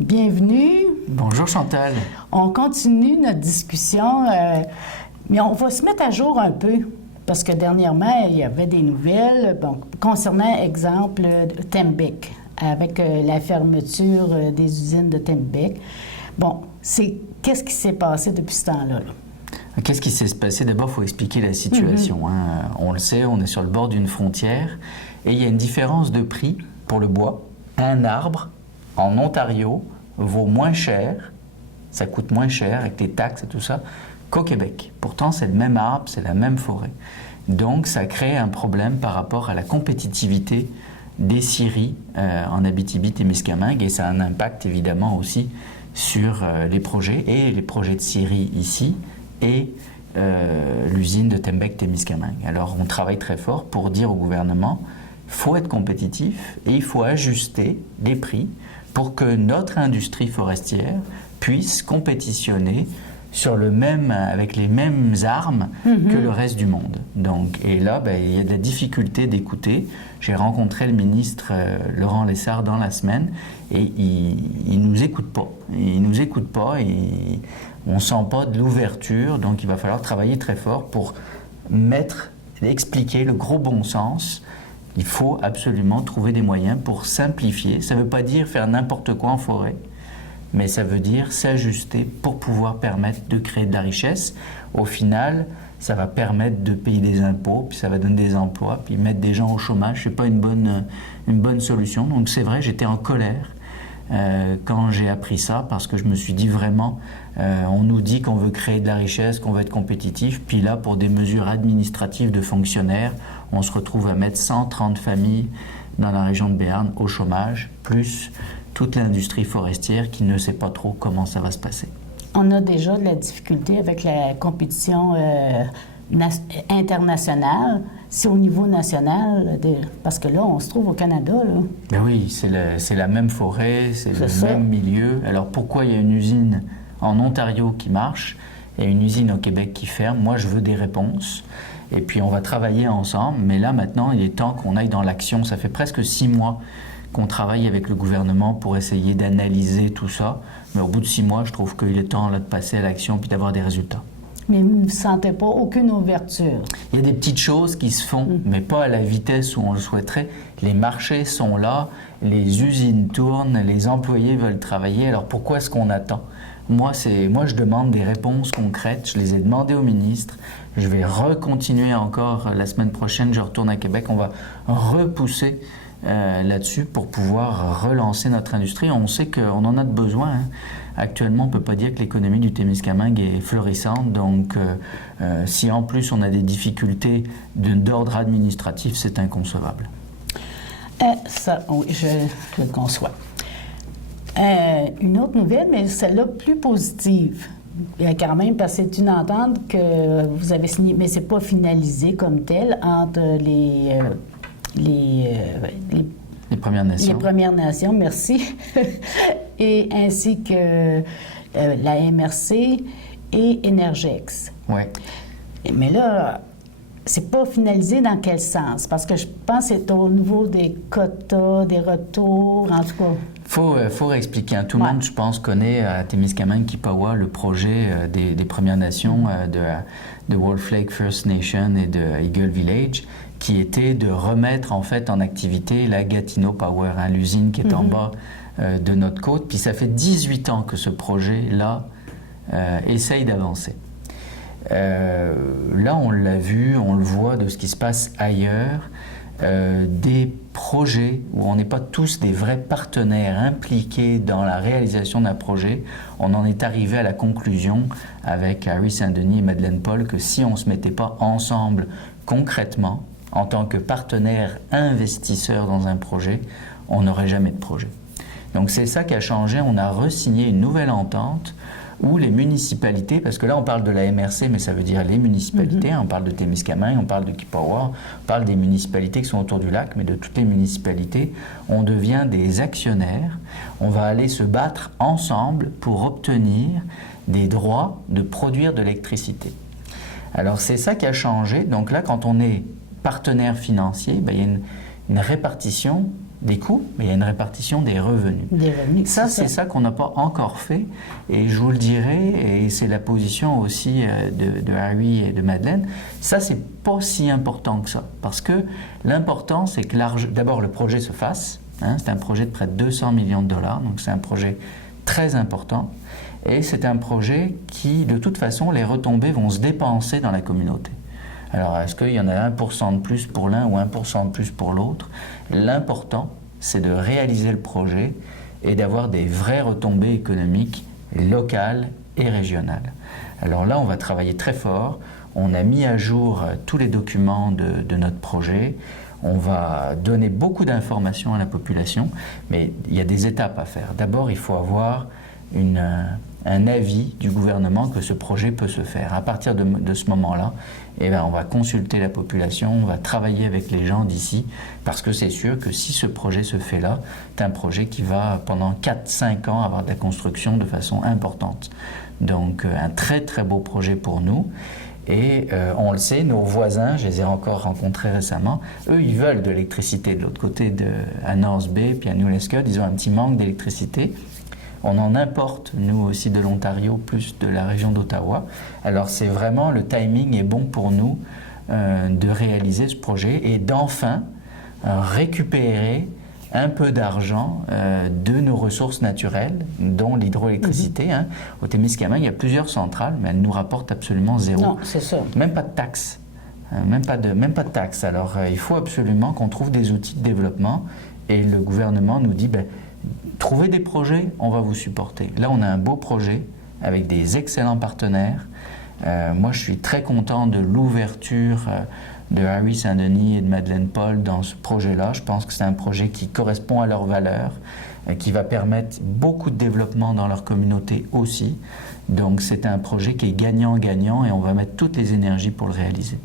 bienvenue. Bonjour Chantal. On continue notre discussion, mais on va se mettre à jour un peu, parce que dernièrement, il y avait des nouvelles concernant, exemple, Tembec, avec la fermeture des usines de Tembec. Bon, qu'est-ce qui s'est passé depuis ce temps-là? Qu'est-ce qui s'est passé? D'abord, il faut expliquer la situation. On le sait, on est sur le bord d'une frontière et il y a une différence de prix pour le bois. Un arbre en Ontario vaut moins cher, ça coûte moins cher avec les taxes et tout ça, qu'au Québec. Pourtant, c'est le même arbre, c'est la même forêt. Donc, ça crée un problème par rapport à la compétitivité des scieries en Abitibi-Témiscamingue et ça a un impact évidemment aussi sur les projets de scieries ici et l'usine de Tembec-Témiscamingue. Alors, on travaille très fort pour dire au gouvernement, il faut être compétitif et il faut ajuster les prix pour que notre industrie forestière puisse compétitionner avec les mêmes armes que le reste du monde. Donc, et là, il y a de la difficulté d'écouter. J'ai rencontré le ministre Laurent Lessard dans la semaine et il nous écoute pas. Il nous écoute pas et on sent pas de l'ouverture. Donc, il va falloir travailler très fort pour expliquer le gros bon sens. Il faut absolument trouver des moyens pour simplifier. Ça ne veut pas dire faire n'importe quoi en forêt, mais ça veut dire s'ajuster pour pouvoir permettre de créer de la richesse. Au final, ça va permettre de payer des impôts, puis ça va donner des emplois, puis mettre des gens au chômage. Ce n'est pas une bonne solution. Donc c'est vrai, j'étais en colère quand j'ai appris ça, parce que je me suis dit vraiment, on nous dit qu'on veut créer de la richesse, qu'on veut être compétitif, puis là, pour des mesures administratives de fonctionnaires, on se retrouve à mettre 130 familles dans la région de Béarn au chômage, plus toute l'industrie forestière qui ne sait pas trop comment ça va se passer. On a déjà de la difficulté avec la compétition internationale. C'est au niveau national, parce que là, on se trouve au Canada. Là. Ben oui, c'est la même forêt, c'est le même milieu. Alors pourquoi il y a une usine en Ontario qui marche et une usine au Québec qui ferme? Moi, je veux des réponses. Et puis on va travailler ensemble, mais là maintenant, il est temps qu'on aille dans l'action. Ça fait presque 6 mois qu'on travaille avec le gouvernement pour essayer d'analyser tout ça. Mais au bout de 6 mois, je trouve qu'il est temps là, de passer à l'action puis d'avoir des résultats. Mais vous ne sentez pas aucune ouverture? Il y a des petites choses qui se font, mais pas à la vitesse où on le souhaiterait. Les marchés sont là, les usines tournent, les employés veulent travailler. Alors pourquoi est-ce qu'on attend? Moi, je demande des réponses concrètes. Je les ai demandées au ministre. Je vais recontinuer encore la semaine prochaine. Je retourne à Québec. On va repousser là-dessus pour pouvoir relancer notre industrie. On sait qu'on en a de besoin. Actuellement, on ne peut pas dire que l'économie du Témiscamingue est florissante. Donc, si en plus on a des difficultés d'ordre administratif, c'est inconcevable. Ça, oui, je le conçois. Une autre nouvelle, mais celle-là plus positive. Il y a quand même, parce que c'est une entente que vous avez signée, mais ce n'est pas finalisé comme tel entre les Premières Nations. Les Premières Nations, merci. Et ainsi que la MRC et Énergex. Oui. Mais là, c'est pas finalisé dans quel sens? Parce que je pense que c'est au niveau des quotas, des retours, en tout cas. Faut expliquer. Tout le monde, je pense, connaît à Témiscamingue, Kipawa, le projet des Premières Nations de Wolf Lake First Nation et de Eagle Village, qui était de remettre en fait en activité la Gatineau Power, l'usine qui est en bas de notre côte. Puis ça fait 18 ans que ce projet-là essaye d'avancer. Là, on l'a vu, on le voit de ce qui se passe ailleurs, des projets où on n'est pas tous des vrais partenaires impliqués dans la réalisation d'un projet. On en est arrivé à la conclusion avec Harry Saint-Denis et Madeleine Paul que si on ne se mettait pas ensemble concrètement, en tant que partenaire investisseur dans un projet, on n'aurait jamais de projet. Donc c'est ça qui a changé. On a re-signé une nouvelle entente où les municipalités, parce que là on parle de la MRC, mais ça veut dire les municipalités, on parle de Témiscamingue, on parle de Kipawa, on parle des municipalités qui sont autour du lac, mais de toutes les municipalités, on devient des actionnaires. On va aller se battre ensemble pour obtenir des droits de produire de l'électricité. Alors c'est ça qui a changé. Donc là, quand on est partenaire financier, il y a une répartition des coûts, mais il y a une répartition des revenus. Des revenus. Ça, c'est ça qu'on n'a pas encore fait. Et je vous le dirai, et c'est la position aussi de Harry et de Madeleine, ça, c'est pas si important que ça. Parce que l'important, c'est que d'abord, le projet se fasse. Hein, c'est un projet de près de 200 millions de dollars, donc c'est un projet très important. Et c'est un projet qui, de toute façon, les retombées vont se dépenser dans la communauté. Alors, est-ce qu'il y en a 1% de plus pour l'un ou 1% de plus pour l'autre? L'important, c'est de réaliser le projet et d'avoir des vraies retombées économiques locales et régionales. Alors là, on va travailler très fort. On a mis à jour tous les documents de notre projet. On va donner beaucoup d'informations à la population, mais il y a des étapes à faire. D'abord, il faut avoir un avis du gouvernement que ce projet peut se faire. À partir de ce moment-là, eh bien, on va consulter la population, on va travailler avec les gens d'ici, parce que c'est sûr que si ce projet se fait là, c'est un projet qui va, pendant 4-5 ans, avoir de la construction de façon importante. Donc, un très très beau projet pour nous. Et on le sait, nos voisins, je les ai encore rencontrés récemment, eux, ils veulent de l'électricité. De l'autre côté, à North Bay, puis à New Lescott, ils ont un petit manque d'électricité. On en importe, nous aussi, de l'Ontario, plus de la région d'Ottawa. Alors, c'est vraiment, le timing est bon pour nous de réaliser ce projet et d'enfin récupérer un peu d'argent de nos ressources naturelles, dont l'hydroélectricité. Hein. Au Témiscamingue, il y a plusieurs centrales, mais elles nous rapportent absolument zéro. Non, c'est ça. Même pas de taxes. Même pas de taxes. Alors, il faut absolument qu'on trouve des outils de développement. Et le gouvernement nous dit, trouvez des projets, on va vous supporter. Là, on a un beau projet avec des excellents partenaires. Moi, je suis très content de l'ouverture de Harry Saint-Denis et de Madeleine Paul dans ce projet-là. Je pense que c'est un projet qui correspond à leurs valeurs, qui va permettre beaucoup de développement dans leur communauté aussi. Donc, c'est un projet qui est gagnant-gagnant et on va mettre toutes les énergies pour le réaliser.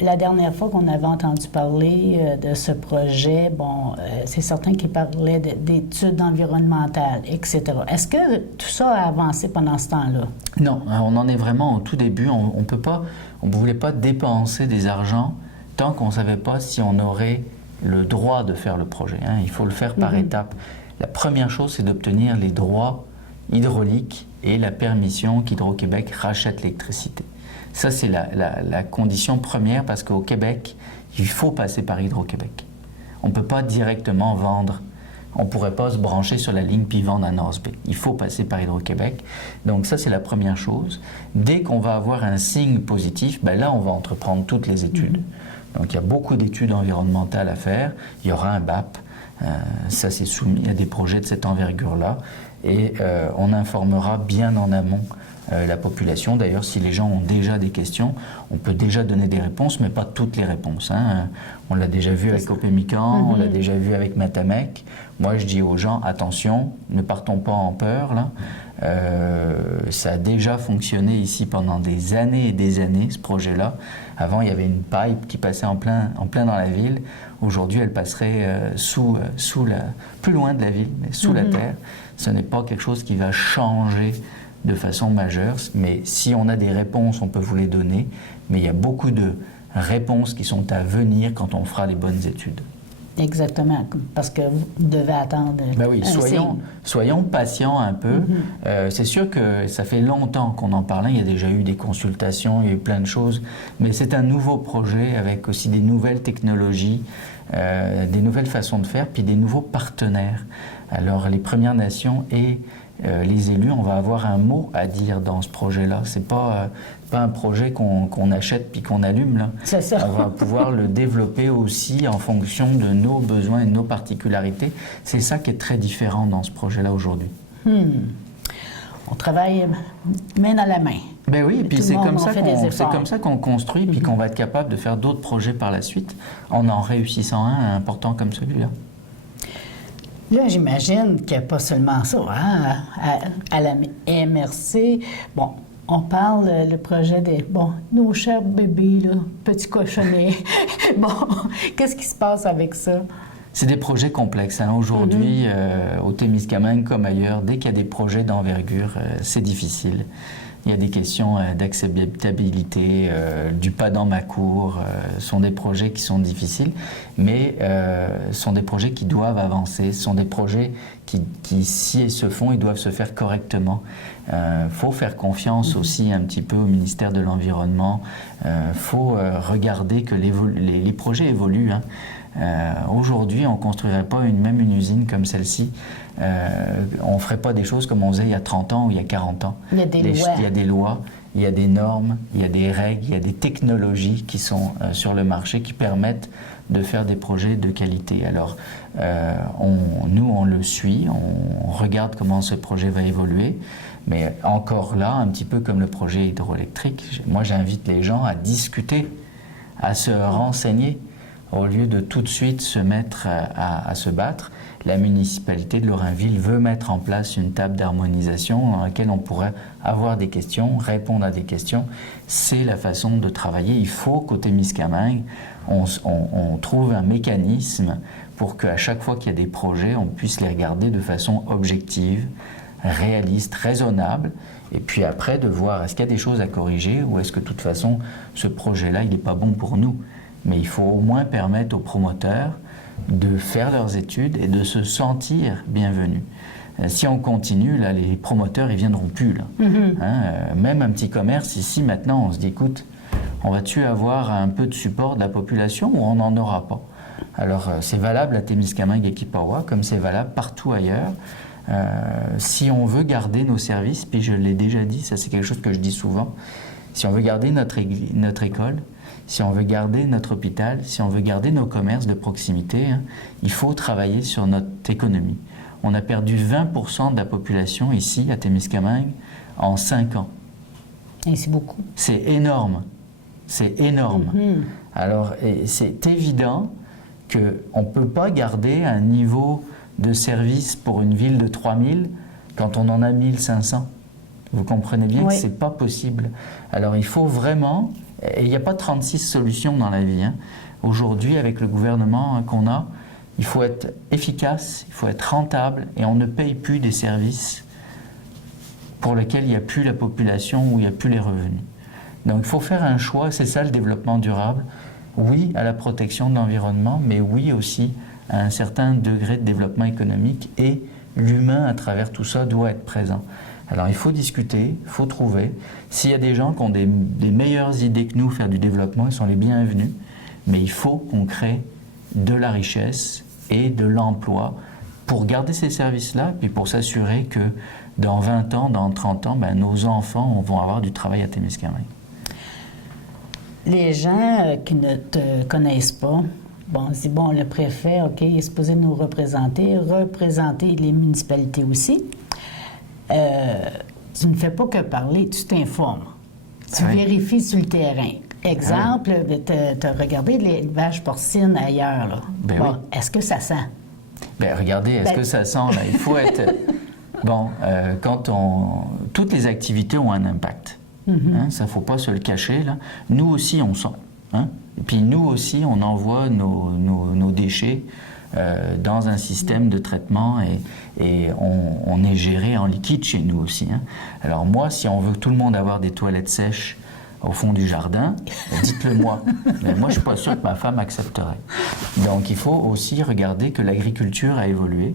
La dernière fois qu'on avait entendu parler de ce projet, c'est certain qu'il parlait d'études environnementales, etc. Est-ce que tout ça a avancé pendant ce temps-là? Non, on en est vraiment au tout début. On ne voulait pas dépenser des argents tant qu'on ne savait pas si on aurait le droit de faire le projet. Hein. Il faut le faire par étapes. La première chose, c'est d'obtenir les droits hydrauliques et la permission qu'Hydro-Québec rachète l'électricité. Ça, c'est la condition première parce qu'au Québec, il faut passer par Hydro-Québec. On ne peut pas directement vendre. On ne pourrait pas se brancher sur la ligne puis vendre à North Bay. Il faut passer par Hydro-Québec. Donc ça, c'est la première chose. Dès qu'on va avoir un signe positif, là, on va entreprendre toutes les études. Donc il y a beaucoup d'études environnementales à faire. Il y aura un BAP. Ça, c'est soumis à des projets de cette envergure-là. Et on informera bien en amont la population. D'ailleurs, si les gens ont déjà des questions, on peut déjà donner des réponses, mais pas toutes les réponses. Hein. On l'a déjà vu avec Opémican, on l'a déjà vu avec Matamec. Moi, je dis aux gens, attention, ne partons pas en peur. Là. Ça a déjà fonctionné ici pendant des années et des années, ce projet-là. Avant, il y avait une pipe qui passait en plein dans la ville. Aujourd'hui, elle passerait plus loin de la ville, mais sous la terre. Ce n'est pas quelque chose qui va changer de façon majeure, mais si on a des réponses, on peut vous les donner, mais il y a beaucoup de réponses qui sont à venir quand on fera les bonnes études. Exactement, parce que vous devez attendre. Oui, soyons patients un peu. C'est sûr que ça fait longtemps qu'on en parlait, il y a déjà eu des consultations, il y a eu plein de choses, mais c'est un nouveau projet avec aussi des nouvelles technologies, des nouvelles façons de faire, puis des nouveaux partenaires. Alors les Premières Nations et les élus, on va avoir un mot à dire dans ce projet-là. C'est pas un projet qu'on achète puis qu'on allume. Là. C'est ça. On va pouvoir le développer aussi en fonction de nos besoins et de nos particularités. C'est ça qui est très différent dans ce projet-là aujourd'hui. On travaille main dans la main. Ben oui, et puis c'est comme ça qu'on construit puis qu'on va être capable de faire d'autres projets par la suite en réussissant un important comme celui-là. Là, j'imagine qu'il n'y a pas seulement ça. Hein? À la MRC, on parle le projet des nos chers bébés, là, petits cochonnets. Qu'est-ce qui se passe avec ça? C'est des projets complexes. Hein. Aujourd'hui, au Témiscamingue comme ailleurs, dès qu'il y a des projets d'envergure, c'est difficile. Il y a des questions d'acceptabilité, du pas dans ma cour, sont des projets qui sont difficiles, mais sont des projets qui doivent avancer, sont des projets qui si ils se font, ils doivent se faire correctement. Faut faire confiance aussi un petit peu au ministère de l'Environnement. Faut regarder que les projets évoluent. Hein. Aujourd'hui, on ne construirait pas même une usine comme celle-ci. On ne ferait pas des choses comme on faisait il y a 30 ans ou il y a 40 ans. Il y a des lois. Il y a des lois, il y a des normes, il y a des règles, il y a des technologies qui sont sur le marché qui permettent de faire des projets de qualité. Alors, nous, on le suit, on regarde comment ce projet va évoluer. Mais encore là, un petit peu comme le projet hydroélectrique, moi j'invite les gens à discuter, à se renseigner, au lieu de tout de suite se mettre à se battre. La municipalité de Lorrainville veut mettre en place une table d'harmonisation dans laquelle on pourrait avoir des questions, répondre à des questions. C'est la façon de travailler. Il faut qu'au Témiscamingue, on trouve un mécanisme pour qu'à chaque fois qu'il y a des projets, on puisse les regarder de façon objective, réaliste, raisonnable, et puis après de voir est-ce qu'il y a des choses à corriger ou est-ce que de toute façon ce projet-là il n'est pas bon pour nous. Mais il faut au moins permettre aux promoteurs de faire leurs études et de se sentir bienvenus. Si on continue, là, les promoteurs ils viendront plus. Là. Même un petit commerce ici maintenant, on se dit écoute, on va-tu avoir un peu de support de la population ou on n'en aura pas? Alors c'est valable à Témiscamingue et Kipawa comme c'est valable partout ailleurs. Si on veut garder nos services, puis je l'ai déjà dit, ça c'est quelque chose que je dis souvent, si on veut garder notre école, si on veut garder notre hôpital, si on veut garder nos commerces de proximité, hein, il faut travailler sur notre économie. On a perdu 20% de la population ici, à Témiscamingue, en 5 ans. Et c'est beaucoup. C'est énorme. C'est énorme. Alors, c'est évident qu'on ne peut pas garder un niveau de service pour une ville de 3000 quand on en a 1500. Vous comprenez bien que ce n'est pas possible. Alors il faut vraiment, et il n'y a pas 36 solutions dans la vie. Hein. Aujourd'hui, avec le gouvernement qu'on a, il faut être efficace, il faut être rentable, et on ne paye plus des services pour lesquels il n'y a plus la population ou il n'y a plus les revenus. Donc il faut faire un choix, c'est ça le développement durable. Oui à la protection de l'environnement, mais oui aussi à un certain degré de développement économique, et l'humain à travers tout ça doit être présent. Alors il faut discuter, il faut trouver. S'il y a des gens qui ont des meilleures idées que nous faire du développement, ils sont les bienvenus, mais il faut qu'on crée de la richesse et de l'emploi pour garder ces services-là, puis pour s'assurer que dans 20 ans, dans 30 ans, nos enfants vont avoir du travail à Témiscamingue. Les gens qui ne te connaissent pas, on se dit, le préfet, OK, il est supposé nous représenter les municipalités aussi. Tu ne fais pas que parler, tu t'informes. Tu vérifies sur le terrain. Exemple, tu as regardé les vaches porcines ailleurs. Là. Est-ce que ça sent? Regardez, est-ce que ça sent? Là? Il faut être... toutes les activités ont un impact. Ça ne faut pas se le cacher. Là. Nous aussi, on sent. Hein? Et puis nous aussi, on envoie nos déchets dans un système de traitement et on est géré en liquide chez nous aussi. Hein. Alors moi, si on veut tout le monde avoir des toilettes sèches au fond du jardin, dites-le moi. Mais moi, je ne suis pas sûr que ma femme accepterait. Donc il faut aussi regarder que l'agriculture a évolué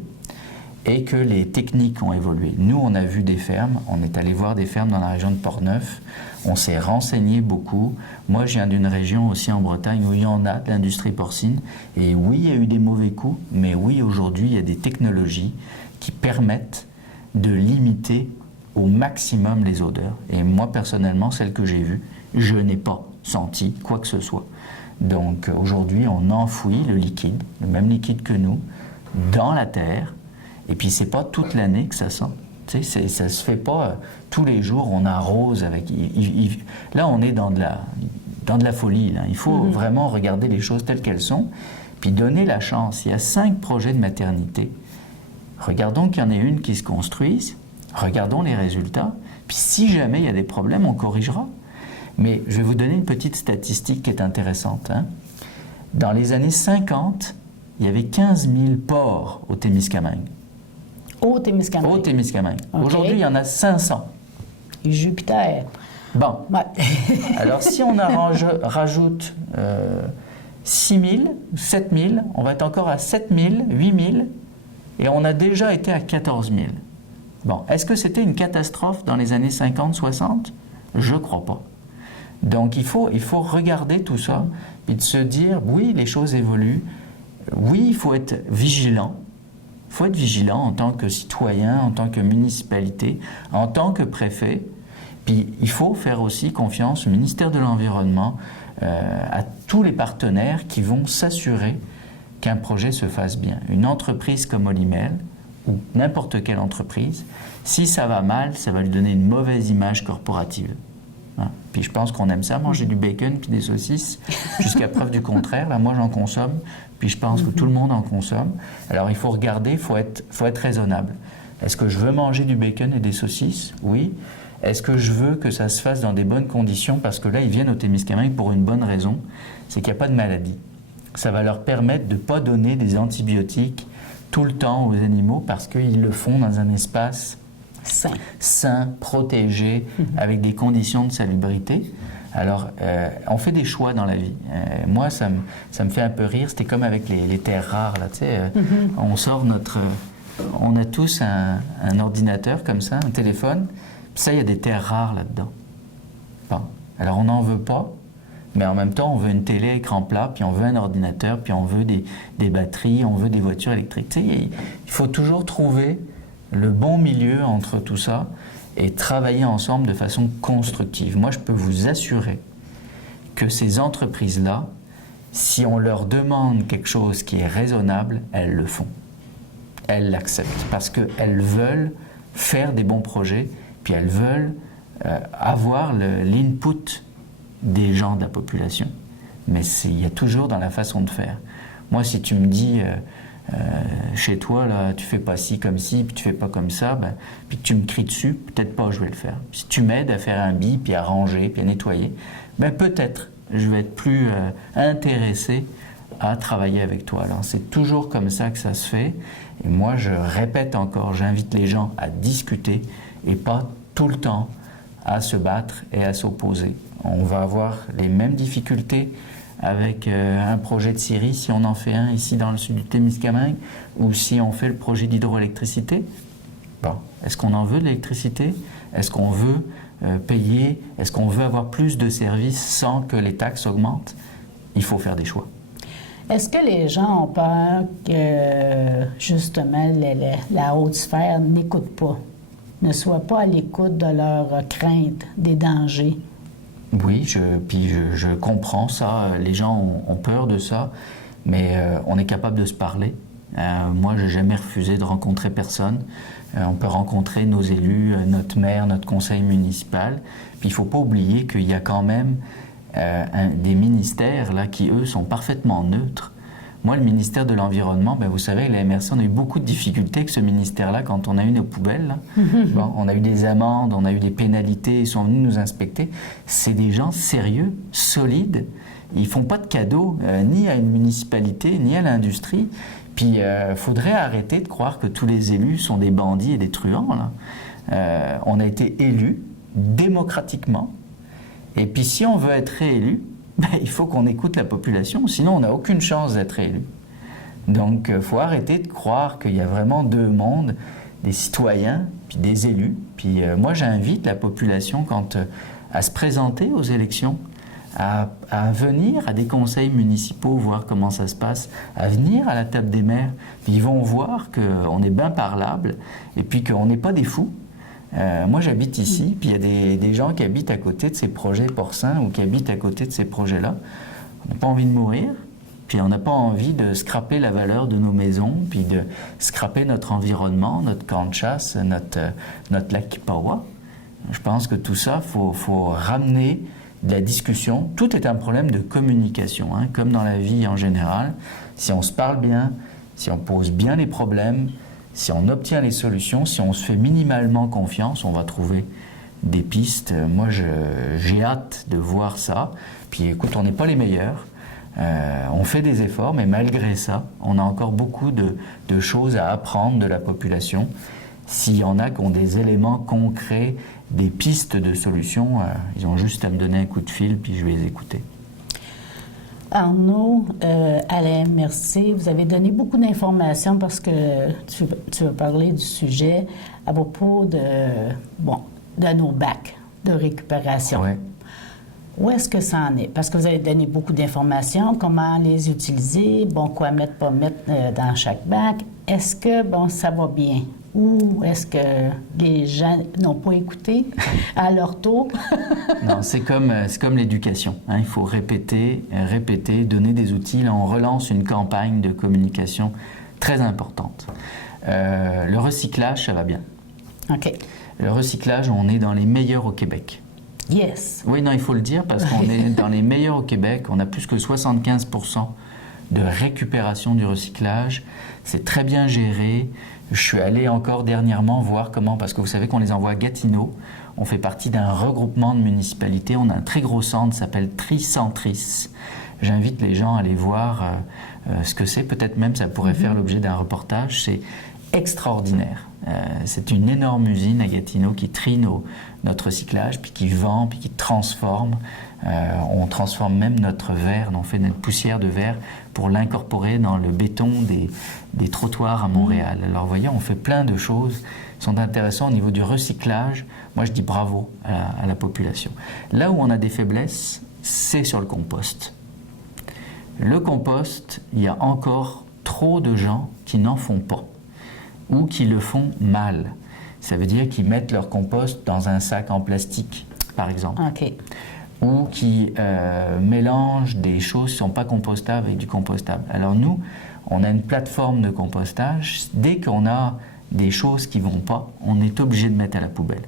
et que les techniques ont évolué. Nous, on a vu des fermes, on est allé voir des fermes dans la région de Portneuf, on s'est renseigné beaucoup. Moi, je viens d'une région aussi en Bretagne où il y en a de l'industrie porcine. Et oui, il y a eu des mauvais coups, mais oui, aujourd'hui, il y a des technologies qui permettent de limiter au maximum les odeurs. Et moi, personnellement, celles que j'ai vues, je n'ai pas senti quoi que ce soit. Donc aujourd'hui, on enfouit le liquide, le même liquide que nous, dans la terre. Et puis, c'est pas toute l'année que ça sent. Tu sais, ça se fait pas tous les jours, on arrose avec... Là, on est dans de la folie. Là. Il faut vraiment regarder les choses telles qu'elles sont, puis donner la chance. Il y a 5 projets de maternité. Regardons qu'il y en ait une qui se construise, regardons les résultats, puis si jamais il y a des problèmes, on corrigera. Mais je vais vous donner une petite statistique qui est intéressante. Hein. Dans les années 50, il y avait 15 000 ports au Témiscamingue. Au Témiscamingue. Au Témiscamingue. OK. Aujourd'hui, il y en a 500. Et Jupiter. Bon. Ouais. Alors, si on rajoute 6 000, 7 000, on va être encore à 7 000, 8 000, et on a déjà été à 14 000. Bon, est-ce que c'était une catastrophe dans les années 50, 60? Je crois pas. Donc, il faut regarder tout ça et de se dire, oui, les choses évoluent, oui, il faut être vigilant. Il faut être vigilant en tant que citoyen, en tant que municipalité, en tant que préfet. Puis il faut faire aussi confiance au ministère de l'Environnement, à tous les partenaires qui vont s'assurer qu'un projet se fasse bien. Une entreprise comme Olimel, ou n'importe quelle entreprise, si ça va mal, ça va lui donner une mauvaise image corporative. Hein? Puis je pense qu'on aime ça, manger du bacon puis des saucisses, jusqu'à preuve du contraire. Là, moi, j'en consomme, puis je pense que tout le monde en consomme. Alors il faut regarder, il faut être raisonnable. Est-ce que je veux manger du bacon et des saucisses? Oui. Est-ce que je veux que ça se fasse dans des bonnes conditions? Parce que là, ils viennent au Témiscamingue pour une bonne raison, c'est qu'il n'y a pas de maladie. Ça va leur permettre de ne pas donner des antibiotiques tout le temps aux animaux parce qu'ils le font dans un espace sain, protégé, avec des conditions de salubrité. Alors, on fait des choix dans la vie. Moi, ça me fait un peu rire. C'était comme avec les terres rares, là, tu sais. On sort on a tous un ordinateur comme ça, un téléphone. Puis ça, il y a des terres rares là-dedans. Bon. Alors, on n'en veut pas, mais en même temps, on veut une télé écran plat, puis on veut un ordinateur, puis on veut des batteries, on veut des voitures électriques. Tu sais, il faut toujours trouver le bon milieu entre tout ça et travailler ensemble de façon constructive. Moi, je peux vous assurer que ces entreprises-là, si on leur demande quelque chose qui est raisonnable, elles le font. Elles l'acceptent parce qu'elles veulent faire des bons projets, puis elles veulent avoir l'input des gens de la population. Mais il y a toujours dans la façon de faire. Moi, si tu me dis, chez toi, là, tu fais pas ci comme ci, puis tu fais pas comme ça, ben, puis que tu me cries dessus, peut-être pas je vais le faire. Si tu m'aides à faire un billet, puis à ranger, puis à nettoyer, ben peut-être je vais être plus intéressé à travailler avec toi. Alors, c'est toujours comme ça que ça se fait. Et moi, je répète encore, j'invite les gens à discuter et pas tout le temps à se battre et à s'opposer. On va avoir les mêmes difficultés avec un projet de scierie, si on en fait un ici dans le sud du Témiscamingue, ou si on fait le projet d'hydroélectricité. Bon, est-ce qu'on en veut de l'électricité? Est-ce qu'on veut payer? Est-ce qu'on veut avoir plus de services sans que les taxes augmentent? Il faut faire des choix. Est-ce que les gens ont peur que, justement, la haute sphère n'écoute pas, ne soit pas à l'écoute de leurs craintes, des dangers? Oui, je comprends ça. Les gens ont peur de ça, mais on est capable de se parler. Moi, je n'ai jamais refusé de rencontrer personne. On peut rencontrer nos élus, notre maire, notre conseil municipal. Puis il ne faut pas oublier qu'il y a quand même des ministères là, qui, eux, sont parfaitement neutres. Moi, le ministère de l'Environnement, ben, vous savez, la MRC, on a eu beaucoup de difficultés avec ce ministère-là quand on a eu nos poubelles. Là. Bon, on a eu des amendes, on a eu des pénalités, ils sont venus nous inspecter. C'est des gens sérieux, solides. Ils ne font pas de cadeaux, ni à une municipalité, ni à l'industrie. Puis, il faudrait arrêter de croire que tous les élus sont des bandits et des truands. Là. On a été élus démocratiquement. Et puis, si on veut être réélu, ben, il faut qu'on écoute la population, sinon on n'a aucune chance d'être élu. Donc, il faut arrêter de croire qu'il y a vraiment deux mondes, des citoyens puis des élus. Puis moi, j'invite la population à se présenter aux élections, à venir à des conseils municipaux, voir comment ça se passe, à venir à la table des maires. Puis ils vont voir qu'on est bien parlable et puis qu'on n'est pas des fous. Moi, j'habite ici, puis il y a des gens qui habitent à côté de ces projets porcins ou qui habitent à côté de ces projets-là. On n'a pas envie de mourir, puis on n'a pas envie de scraper la valeur de nos maisons, puis de scraper notre environnement, notre camp de chasse, notre lac Kipawa. Je pense que tout ça, faut ramener de la discussion. Tout est un problème de communication, hein, comme dans la vie en général. Si on se parle bien, si on pose bien les problèmes, si on obtient les solutions, si on se fait minimalement confiance, on va trouver des pistes. Moi, j'ai hâte de voir ça. Puis écoute, on n'est pas les meilleurs. On fait des efforts, mais malgré ça, on a encore beaucoup de choses à apprendre de la population. S'il y en a qui ont des éléments concrets, des pistes de solutions, ils ont juste à me donner un coup de fil, puis je vais les écouter. Arnaud, Alain, merci. Vous avez donné beaucoup d'informations parce que tu veux parler du sujet à propos de nos bacs de récupération. Ouais. Où est-ce que ça en est? Parce que vous avez donné beaucoup d'informations, comment les utiliser, quoi mettre, pas mettre dans chaque bac. Est-ce que, ça va bien? Ou est-ce que les gens n'ont pas écouté à leur tour? Non, c'est comme l'éducation. Il faut répéter, donner des outils. Là, on relance une campagne de communication très importante. Le recyclage, ça va bien. OK. Le recyclage, on est dans les meilleurs au Québec. Yes. Oui, non, il faut le dire parce qu'on est dans les meilleurs au Québec. On a plus que 75% de récupération du recyclage. C'est très bien géré. Je suis allé encore dernièrement voir comment, parce que vous savez qu'on les envoie à Gatineau. On fait partie d'un regroupement de municipalités. On a un très gros centre qui s'appelle Tricentris. J'invite les gens à aller voir ce que c'est. Peut-être même ça pourrait faire l'objet d'un reportage. C'est extraordinaire. C'est une énorme usine à Gatineau qui trie notre recyclage, puis qui vend, puis qui transforme. On transforme même notre verre, on fait notre poussière de verre pour l'incorporer dans le béton des trottoirs à Montréal. Alors vous voyez, on fait plein de choses qui sont intéressantes au niveau du recyclage. Moi je dis bravo à la population. Là où on a des faiblesses, c'est sur le compost. Le compost, il y a encore trop de gens qui n'en font pas ou qui le font mal. Ça veut dire qu'ils mettent leur compost dans un sac en plastique, par exemple. OK. Ou qui mélangent des choses qui ne sont pas compostables avec du compostable. Alors nous, on a une plateforme de compostage. Dès qu'on a des choses qui ne vont pas, on est obligé de mettre à la poubelle.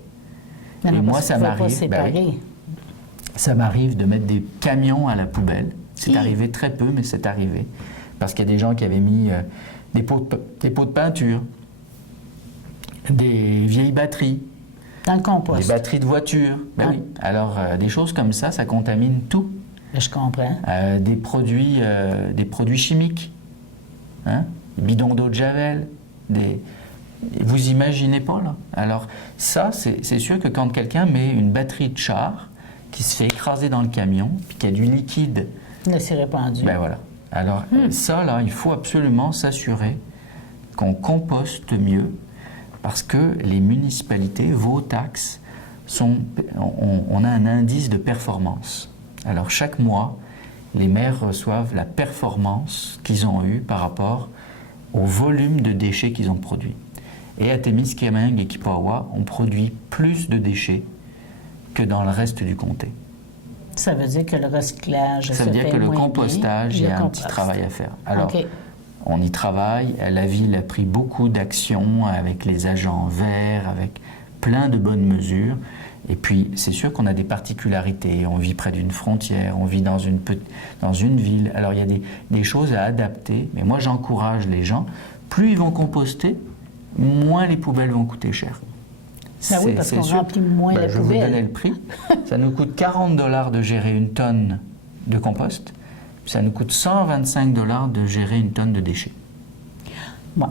Mais non, et moi, parce ça que vous pouvez m'arrive. pas séparer. Ça m'arrive de mettre des camions à la poubelle. C'est Oui. arrivé très peu, mais c'est arrivé. Parce qu'il y a des gens qui avaient mis des pots de peinture, des vieilles batteries, Dans le compost. des batteries de voiture. Ben oui. Alors, des choses comme ça contamine tout. Je comprends. Des produits chimiques, bidons d'eau de Javel, vous imaginez pas là. Alors ça, c'est sûr que quand quelqu'un met une batterie de char qui se fait écraser dans le camion, puis qu'il y a du liquide, Là, c'est répandu. ben voilà. Alors ça là, il faut absolument s'assurer qu'on composte mieux, parce que les municipalités, vos taxes, on a un indice de performance. Alors chaque mois, les maires reçoivent la performance qu'ils ont eue par rapport au volume de déchets qu'ils ont produits. Et à Témiscamingue et Kippawa, on produit plus de déchets que dans le reste du comté. Ça veut dire que le recyclage Ça veut dire que le compostage, il y a un petit travail à faire. Alors, OK. on y travaille. La ville a pris beaucoup d'actions avec les agents verts, avec plein de bonnes mesures. Et puis, c'est sûr qu'on a des particularités. On vit près d'une frontière, on vit dans une ville. Alors, il y a des choses à adapter. Mais moi, j'encourage les gens. Plus ils vont composter, moins les poubelles vont coûter cher. Ben oui, parce qu'on remplit moins la Je vais vous poubelle. donner le prix. Ça nous coûte 40 $ de gérer une tonne de compost. Ça nous coûte 125 $ de gérer une tonne de déchets. Bon.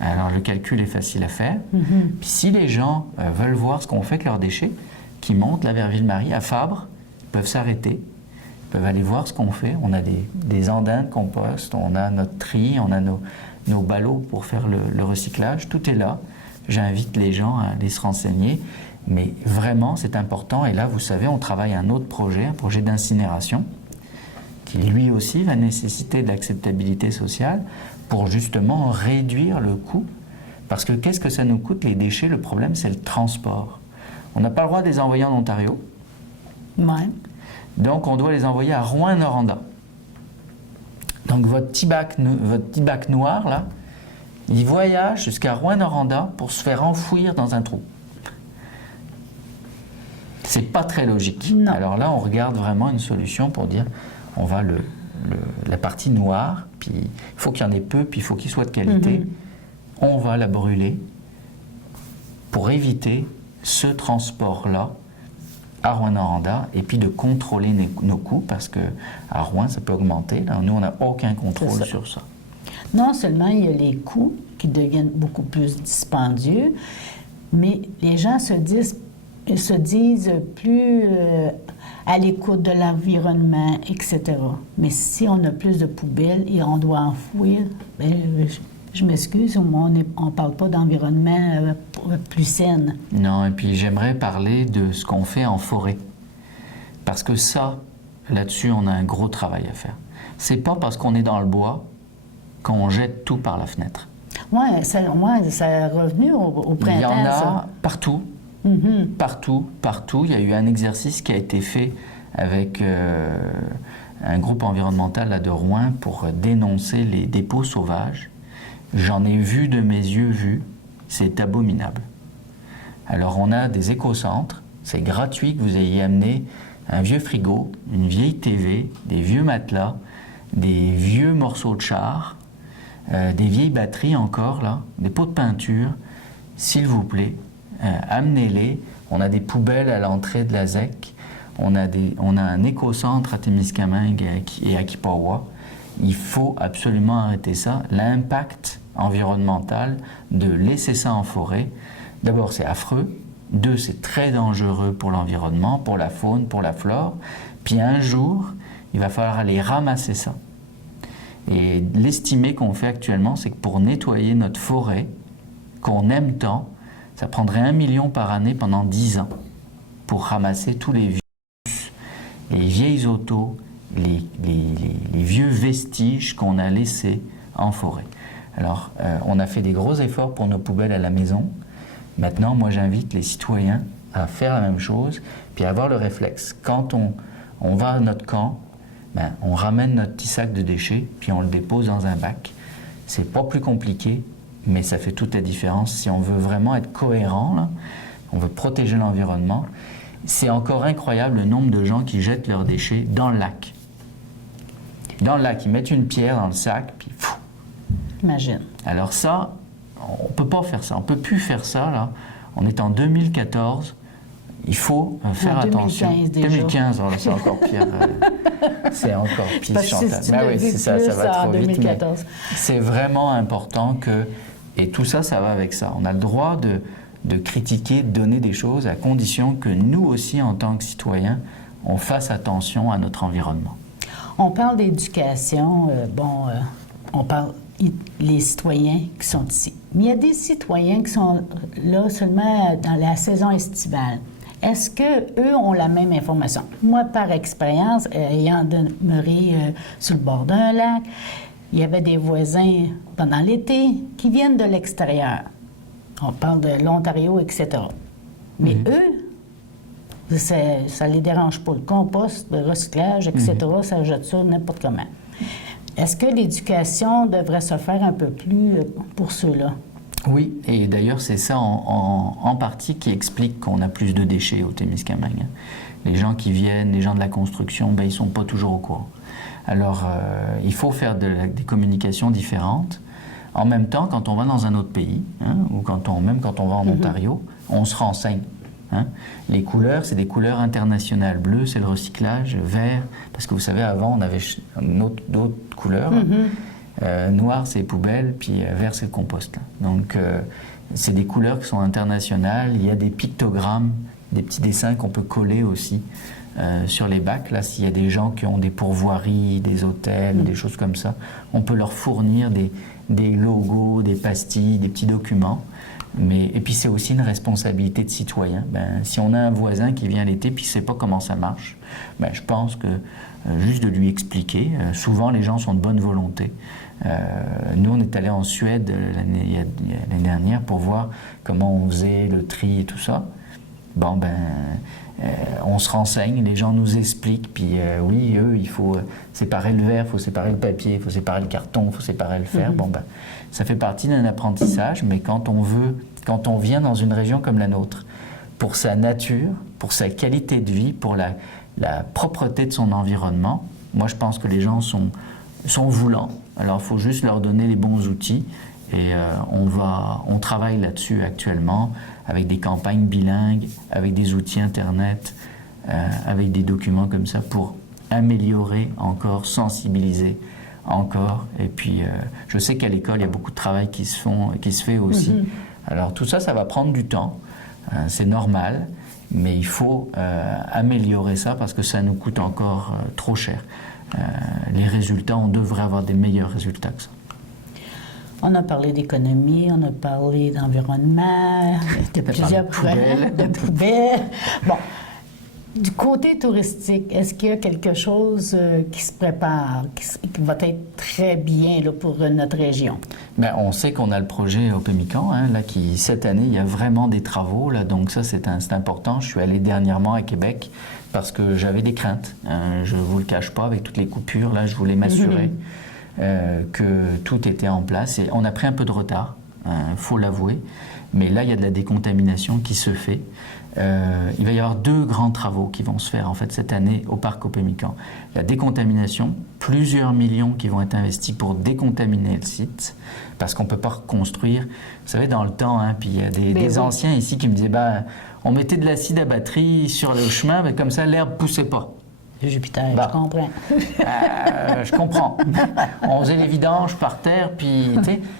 Alors le calcul est facile à faire. Puis si les gens veulent voir ce qu'on fait avec leurs déchets, qui montent là vers Ville-Marie, à Fabre, ils peuvent s'arrêter, ils peuvent aller voir ce qu'on fait. On a des andins de compost, on a notre tri, on a nos ballots pour faire le recyclage. Tout est là. J'invite les gens à aller se renseigner. Mais vraiment, c'est important. Et là, vous savez, on travaille un autre projet, un projet d'incinération, qui lui aussi va nécessiter de l'acceptabilité sociale pour justement réduire le coût. Parce que qu'est-ce que ça nous coûte, les déchets? Le problème, c'est le transport. On n'a pas le droit de les envoyer en Ontario. Ouais. Donc, on doit les envoyer à Rouyn-Noranda. Donc, votre petit bac noir, là, il voyage jusqu'à Rouyn-Noranda pour se faire enfouir dans un trou. C'est pas très logique. Non. Alors là, on regarde vraiment une solution pour dire, on va la partie noire, puis il faut qu'il y en ait peu, puis il faut qu'il soit de qualité. On va la brûler pour éviter ce transport-là à Rouyn-Noranda, et puis de contrôler nos coûts, parce qu'à Rouen, ça peut augmenter. Là, nous, on n'a aucun contrôle sur ça. Non seulement il y a les coûts qui deviennent beaucoup plus dispendieux, mais les gens se disent plus à l'écoute de l'environnement, etc. Mais si on a plus de poubelles et on doit enfouir, bien, je m'excuse, on ne parle pas d'environnement plus sain. Non, et puis j'aimerais parler de ce qu'on fait en forêt. Parce que ça, là-dessus, on a un gros travail à faire. C'est pas parce qu'on est dans le bois qu'on jette tout par la fenêtre. Oui, ça est revenu au printemps. Il y en a ça. partout. Partout. Il y a eu un exercice qui a été fait avec un groupe environnemental là, de Rouen pour dénoncer les dépôts sauvages. J'en ai vu de mes yeux, c'est abominable. Alors on a des écocentres, c'est gratuit que vous ayez amené un vieux frigo, une vieille TV, des vieux matelas, des vieux morceaux de char, des vieilles batteries encore là, des pots de peinture, s'il vous plaît, amenez-les. On a des poubelles à l'entrée de la ZEC, on a un écocentre à Témiscamingue et à Kipawa. Il faut absolument arrêter ça. L'impact environnemental de laisser ça en forêt, d'abord c'est affreux, 2 c'est très dangereux pour l'environnement, pour la faune, pour la flore, puis un jour il va falloir aller ramasser ça. Et l'estimé qu'on fait actuellement, c'est que pour nettoyer notre forêt, qu'on aime tant, ça prendrait 1 million par année pendant 10 ans pour ramasser tous les vieilles autos, les vieux vestiges qu'on a laissés en forêt. Alors, on a fait des gros efforts pour nos poubelles à la maison. Maintenant, moi, j'invite les citoyens à faire la même chose, puis à avoir le réflexe. Quand on va à notre camp, ben, on ramène notre petit sac de déchets, puis on le dépose dans un bac. C'est pas plus compliqué, mais ça fait toute la différence. Si on veut vraiment être cohérent, là, on veut protéger l'environnement, c'est encore incroyable le nombre de gens qui jettent leurs déchets dans le lac. Dans le lac, ils mettent une pierre dans le sac, puis pfff. Imagine. Alors ça, on ne peut pas faire ça, on ne peut plus faire ça, là. On est en 2014, il faut faire attention. 2015 déjà. 2015, alors c'est encore pire. C'est encore pire, Parce que Chantal. si tu Ben le oui, dis c'est ça, ça plus va trop en vite. 2014. Mais c'est vraiment important que, et tout ça, ça va avec ça. On a le droit de critiquer, de donner des choses, à condition que nous aussi, en tant que citoyens, on fasse attention à notre environnement. On parle d'éducation, on parle les citoyens qui sont ici. Mais il y a des citoyens qui sont là seulement dans la saison estivale. Est-ce qu'eux ont la même information? Moi, par expérience, ayant demeuré sur le bord d'un lac, il y avait des voisins pendant l'été qui viennent de l'extérieur. On parle de l'Ontario, etc. Mais eux, ça ne les dérange pas. Le compost, le recyclage, etc., ça jette ça n'importe comment. Est-ce que l'éducation devrait se faire un peu plus pour ceux-là? Oui, et d'ailleurs, c'est ça en partie qui explique qu'on a plus de déchets au Témiscamingue. Les gens qui viennent, les gens de la construction, ben, ils ne sont pas toujours au courant. Alors, il faut faire des communications différentes. En même temps, quand on va dans un autre pays, ou même quand on va en Ontario, on se renseigne. Les couleurs, c'est des couleurs internationales. Bleu, c'est le recyclage. Vert, parce que vous savez, avant, on avait d'autres couleurs. Noir, c'est les poubelles, puis vert, c'est le compost. Donc, c'est des couleurs qui sont internationales. Il y a des pictogrammes, des petits dessins qu'on peut coller aussi sur les bacs. Là, s'il y a des gens qui ont des pourvoiries, des hôtels, des choses comme ça, on peut leur fournir des logos, des pastilles, des petits documents. Et puis c'est aussi une responsabilité de citoyen. Si on a un voisin qui vient l'été puis qui ne sait pas comment ça marche, je pense que juste de lui expliquer, souvent les gens sont de bonne volonté. Nous, on est allé en Suède l'année dernière pour voir comment on faisait le tri et tout ça. On se renseigne, les gens nous expliquent, puis oui, il faut séparer le verre, il faut séparer le papier, il faut séparer le carton, il faut séparer le fer. Ça fait partie d'un apprentissage, mais quand on vient dans une région comme la nôtre, pour sa nature, pour sa qualité de vie, pour la propreté de son environnement, moi je pense que les gens sont voulants. Alors il faut juste leur donner les bons outils. Et on travaille là-dessus actuellement avec des campagnes bilingues, avec des outils Internet, avec des documents comme ça pour améliorer encore, sensibiliser encore. Et puis, je sais qu'à l'école, il y a beaucoup de travail qui se fait aussi. Alors tout ça, ça va prendre du temps. C'est normal, mais il faut améliorer ça parce que ça nous coûte encore trop cher. Les résultats, on devrait avoir des meilleurs résultats que ça. On a parlé d'économie, on a parlé d'environnement, de plusieurs poubelles. de poubelles. Bon, du côté touristique, est-ce qu'il y a quelque chose qui se prépare, qui va être très bien là, pour notre région? Bien, on sait qu'on a le projet au Pemmican, là, qui, cette année, il y a vraiment des travaux, là, donc ça, c'est important. Je suis allé dernièrement à Québec parce que j'avais des craintes. Je ne vous le cache pas, avec toutes les coupures, là, je voulais m'assurer que tout était en place. Et on a pris un peu de retard, faut l'avouer, mais là, il y a de la décontamination qui se fait. Il va y avoir 2 grands travaux qui vont se faire en fait cette année au parc au Pemmican. La décontamination, plusieurs millions qui vont être investis pour décontaminer le site, parce qu'on ne peut pas reconstruire. Vous savez, dans le temps, puis il y a des anciens ici qui me disaient, on mettait de l'acide à batterie sur le chemin, mais comme ça, l'herbe ne poussait pas. Jupiter, je comprends. Je comprends. On faisait les vidanges par terre, puis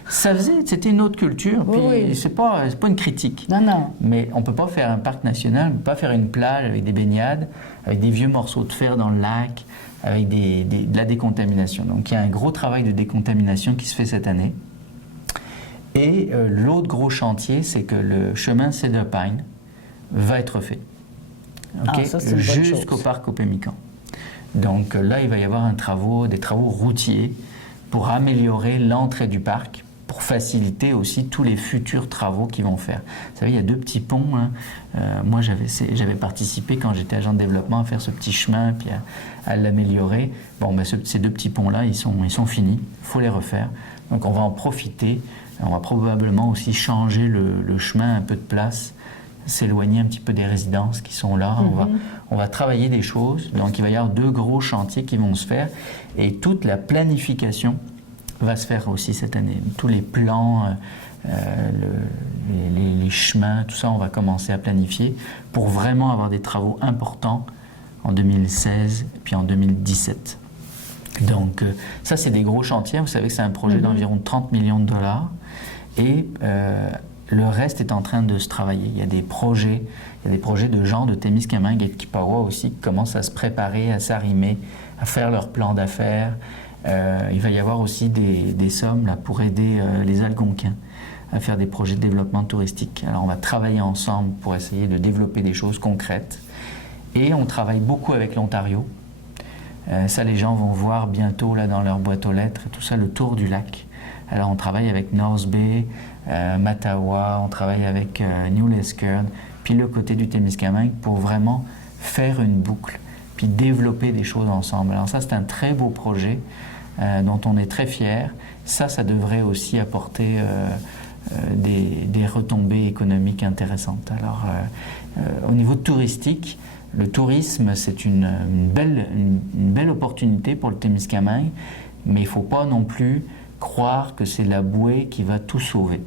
c'était une autre culture, puis oui. c'est pas une critique. Non. Mais on ne peut pas faire un parc national, on ne peut pas faire une plage avec des baignades, avec des vieux morceaux de fer dans le lac, avec de la décontamination. Donc il y a un gros travail de décontamination qui se fait cette année. Et l'autre gros chantier, c'est que le chemin Cedar Pine va être fait. Jusqu'au parc au Pemmican. Donc là, il va y avoir des travaux routiers pour améliorer l'entrée du parc, pour faciliter aussi tous les futurs travaux qu'ils vont faire. Vous savez, il y a 2 petits ponts. Moi, j'avais participé quand j'étais agent de développement à faire ce petit chemin puis à l'améliorer. Ces 2 petits ponts-là, ils sont finis. Il faut les refaire. Donc on va en profiter. On va probablement aussi changer le chemin, un peu de place, s'éloigner un petit peu des résidences qui sont là. On va travailler des choses. Donc, il va y avoir 2 gros chantiers qui vont se faire. Et toute la planification va se faire aussi cette année. Tous les plans, les chemins, tout ça, on va commencer à planifier pour vraiment avoir des travaux importants en 2016 puis en 2017. Donc, ça, c'est des gros chantiers. Vous savez que c'est un projet d'environ 30 millions de dollars. Et le reste est en train de se travailler. Il y a des projets de gens de Témiscamingue et de Kipawa aussi qui commencent à se préparer, à s'arrimer, à faire leur plan d'affaires. Il va y avoir aussi des sommes là, pour aider les Algonquins à faire des projets de développement touristique. Alors on va travailler ensemble pour essayer de développer des choses concrètes. Et on travaille beaucoup avec l'Ontario. Ça, les gens vont voir bientôt là, dans leur boîte aux lettres, tout ça, le tour du lac. Alors on travaille avec North Bay, Mattawa, on travaille avec New Liskeard, puis le côté du Témiscamingue pour vraiment faire une boucle, puis développer des choses ensemble. Alors ça, c'est un très beau projet dont on est très fiers. Ça devrait aussi apporter des retombées économiques intéressantes. Alors au niveau touristique, le tourisme, c'est une belle opportunité pour le Témiscamingue, mais il ne faut pas non plus croire que c'est la bouée qui va tout sauver.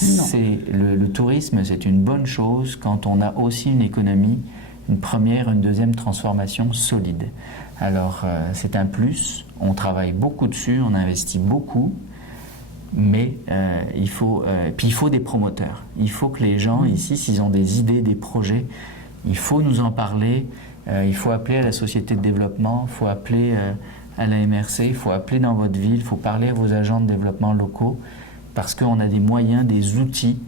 Le tourisme, c'est une bonne chose quand on a aussi une économie, une première, une deuxième transformation solide. Alors, c'est un plus, on travaille beaucoup dessus, on investit beaucoup, mais il faut des promoteurs. Il faut que les gens ici, s'ils ont des idées, des projets, il faut nous en parler, il faut appeler à la société de développement, il faut appeler à la MRC, il faut appeler dans votre ville, il faut parler à vos agents de développement locaux, parce qu'on a des moyens, des outils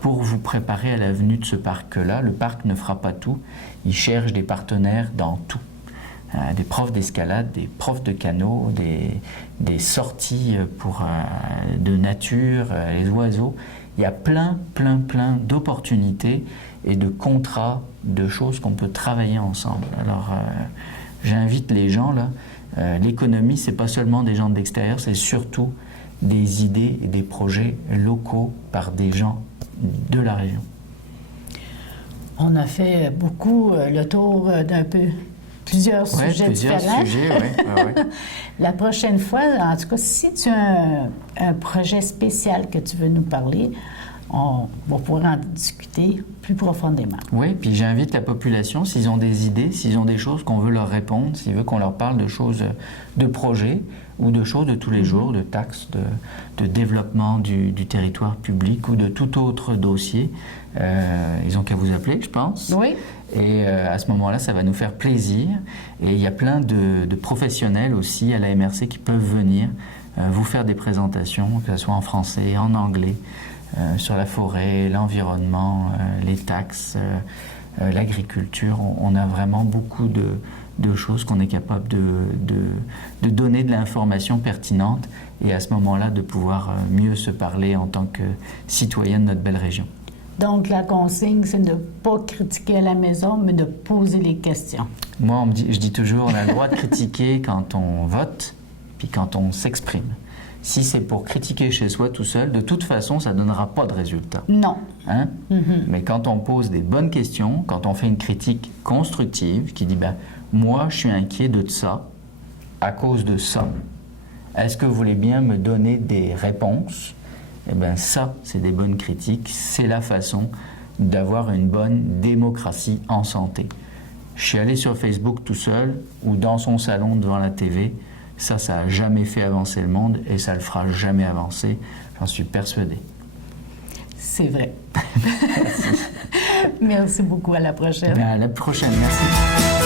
pour vous préparer à la venue de ce parc-là. Le parc ne fera pas tout, il cherche des partenaires dans tout. Des profs d'escalade, des profs de canot, des sorties de nature, les oiseaux. Il y a plein d'opportunités et de contrats, de choses qu'on peut travailler ensemble. Alors, j'invite les gens là. L'économie, c'est pas seulement des gens de l'extérieur, c'est surtout des idées et des projets locaux par des gens de la région. On a fait beaucoup le tour d'un peu plusieurs sujets différents. La prochaine fois, en tout cas, si tu as un projet spécial que tu veux nous parler, on va pouvoir en discuter plus profondément. Oui, puis j'invite la population, s'ils ont des idées, s'ils ont des choses qu'on veut leur répondre, s'ils veulent qu'on leur parle de choses, de projets ou de choses de tous les jours, de taxes, de développement du territoire public ou de tout autre dossier, ils ont qu'à vous appeler, je pense. Oui. Et à ce moment-là, ça va nous faire plaisir. Et il y a plein de professionnels aussi à la MRC qui peuvent venir vous faire des présentations, que ce soit en français, en anglais, sur la forêt, l'environnement, les taxes, l'agriculture. On a vraiment beaucoup de choses qu'on est capable de donner de l'information pertinente et à ce moment-là de pouvoir mieux se parler en tant que citoyen de notre belle région. Donc la consigne, c'est de ne pas critiquer à la maison, mais de poser les questions. Moi, je dis toujours, on a le droit de critiquer quand on vote, puis quand on s'exprime. Si c'est pour critiquer chez soi tout seul, de toute façon, ça ne donnera pas de résultat. Non. Hein? Mais quand on pose des bonnes questions, quand on fait une critique constructive qui dit ben, « moi, je suis inquiet de ça, à cause de ça. Est-ce que vous voulez bien me donner des réponses ?» Eh bien, ça, c'est des bonnes critiques. C'est la façon d'avoir une bonne démocratie en santé. Je suis allé sur Facebook tout seul ou dans son salon devant la TV. Ça n'a jamais fait avancer le monde et ça ne le fera jamais avancer. J'en suis persuadé. C'est vrai. Merci beaucoup. À la prochaine. À la prochaine. Merci.